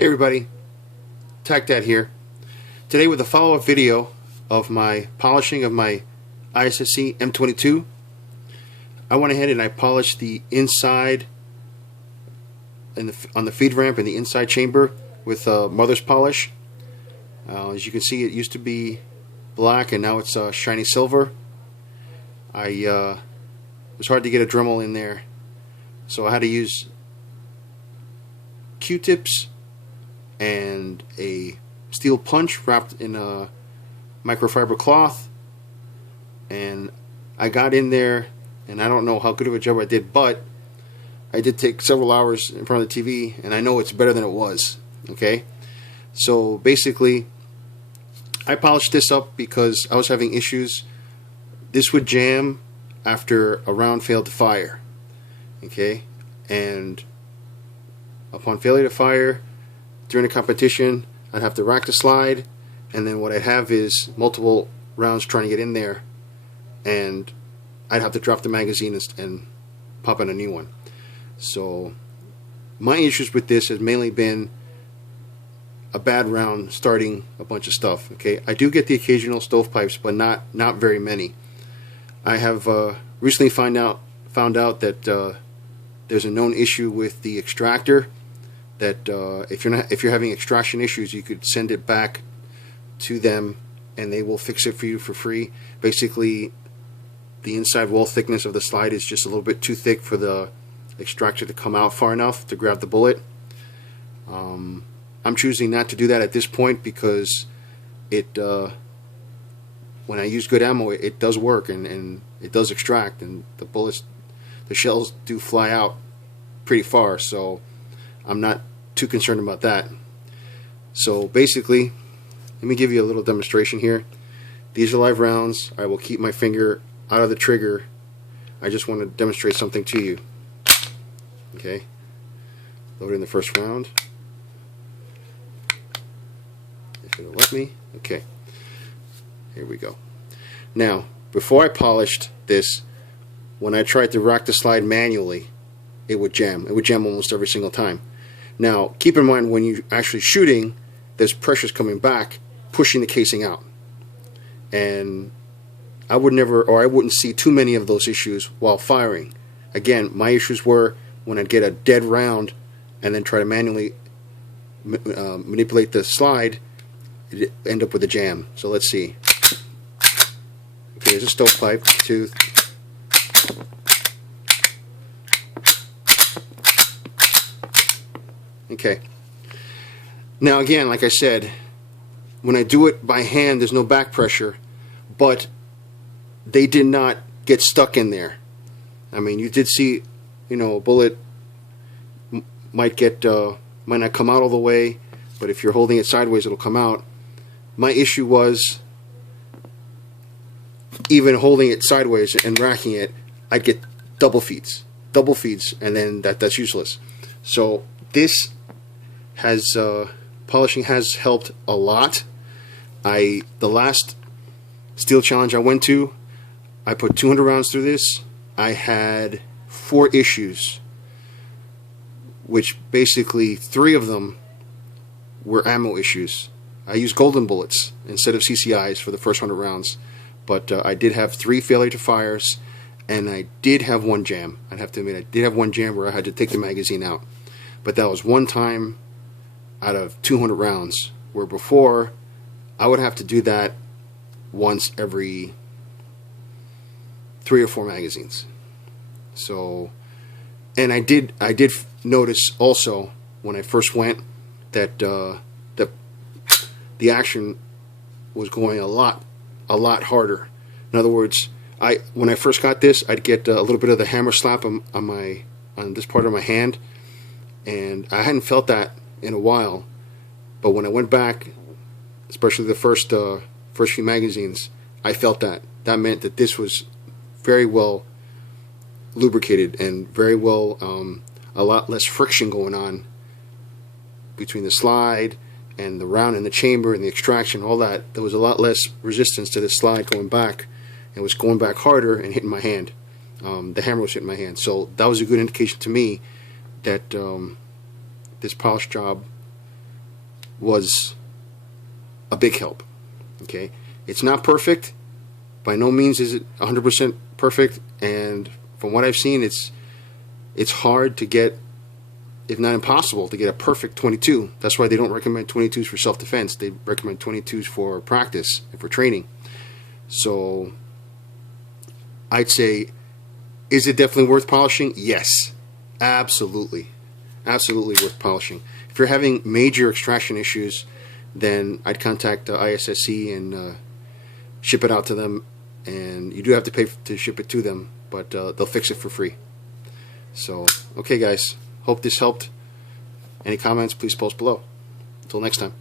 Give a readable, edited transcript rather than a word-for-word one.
Hey everybody, TechDad here. Today with a follow-up video of my polishing of my ISSC M22. I went ahead and I polished the inside on the feed ramp and the inside chamber with mother's polish. As you can see, it used to be black and now it's shiny silver. It was hard to get a Dremel in there, so I had to use Q-tips and a steel punch wrapped in a microfiber cloth, and I got in there, and I don't know how good of a job I did, but I did take several hours in front of the TV, and I know it's better than it was. Okay, so basically I polished this up because I was having issues. This would jam after a round failed to fire. Okay, and upon failure to fire during a competition, I'd have to rack the slide, and then what I'd have is multiple rounds trying to get in there, and I'd have to drop the magazine and pop in a new one. So my issues with this has mainly been a bad round starting a bunch of stuff. Okay, I do get the occasional stovepipes, but not very many. I have recently found out that there's a known issue with the extractor. That if you're having extraction issues, you could send it back to them and they will fix it for you for free. Basically, the inside wall thickness of the slide is just a little bit too thick for the extractor to come out far enough to grab the bullet. I'm choosing not to do that at this point because when I use good ammo, it does work and it does extract, and the shells do fly out pretty far, so I'm not too concerned about that. So basically, let me give you a little demonstration here. These are live rounds. I will keep my finger out of the trigger. I just want to demonstrate something to you. Okay, load in the first round. If it'll let me. Okay, here we go. Now, before I polished this, when I tried to rack the slide manually, it would jam. It would jam almost every single time. Now, keep in mind when you're actually shooting, there's pressures coming back, pushing the casing out. And I wouldn't see too many of those issues while firing. Again, my issues were when I'd get a dead round and then try to manually manipulate the slide, it'd end up with a jam. So let's see. Okay, there's a stovepipe, tooth. Okay. Now again, like I said, when I do it by hand, there's no back pressure, but they did not get stuck in there. I mean, you did see, a bullet might not come out all the way, but if you're holding it sideways, it'll come out. My issue was even holding it sideways and racking it, I'd get double feeds, and then that's useless. So this polishing has helped a lot. The last steel challenge I went to, I put 200 rounds through this. I had 4 issues, which basically 3 of them were ammo issues. I used golden bullets instead of CCIs for the first 100 rounds, but I did have 3 failure to fires, and I did have 1 jam. I'd have to admit, I did have 1 jam where I had to take the magazine out, but that was 1 time out of 200 rounds, where before I would have to do that once every 3 or 4 magazines. So, and I did notice also when I first went that the action was going a lot harder. In other words, when I first got this, I'd get a little bit of the hammer slap on this part of my hand, and I hadn't felt that in a while. But when I went back, especially the first few magazines, I felt that. That meant that this was very well lubricated and very well, a lot less friction going on between the slide and the round in the chamber and the extraction, all that. There was a lot less resistance to the slide going back. It was going back harder and hitting my hand. The hammer was hitting my hand. So that was a good indication to me that this polish job was a big help. Okay, it's not perfect. By no means is it 100% perfect, and from what I've seen, it's hard to get, if not impossible, to get a perfect 22. That's why they don't recommend 22s for self-defense. They recommend 22s for practice and for training. So I'd say, is it definitely worth polishing? Yes, absolutely. Absolutely worth polishing. If you're having major extraction issues, then I'd contact ISSC and ship it out to them. And you do have to pay to ship it to them, but they'll fix it for free. So, okay guys, hope this helped. Any comments, please post below. Until next time.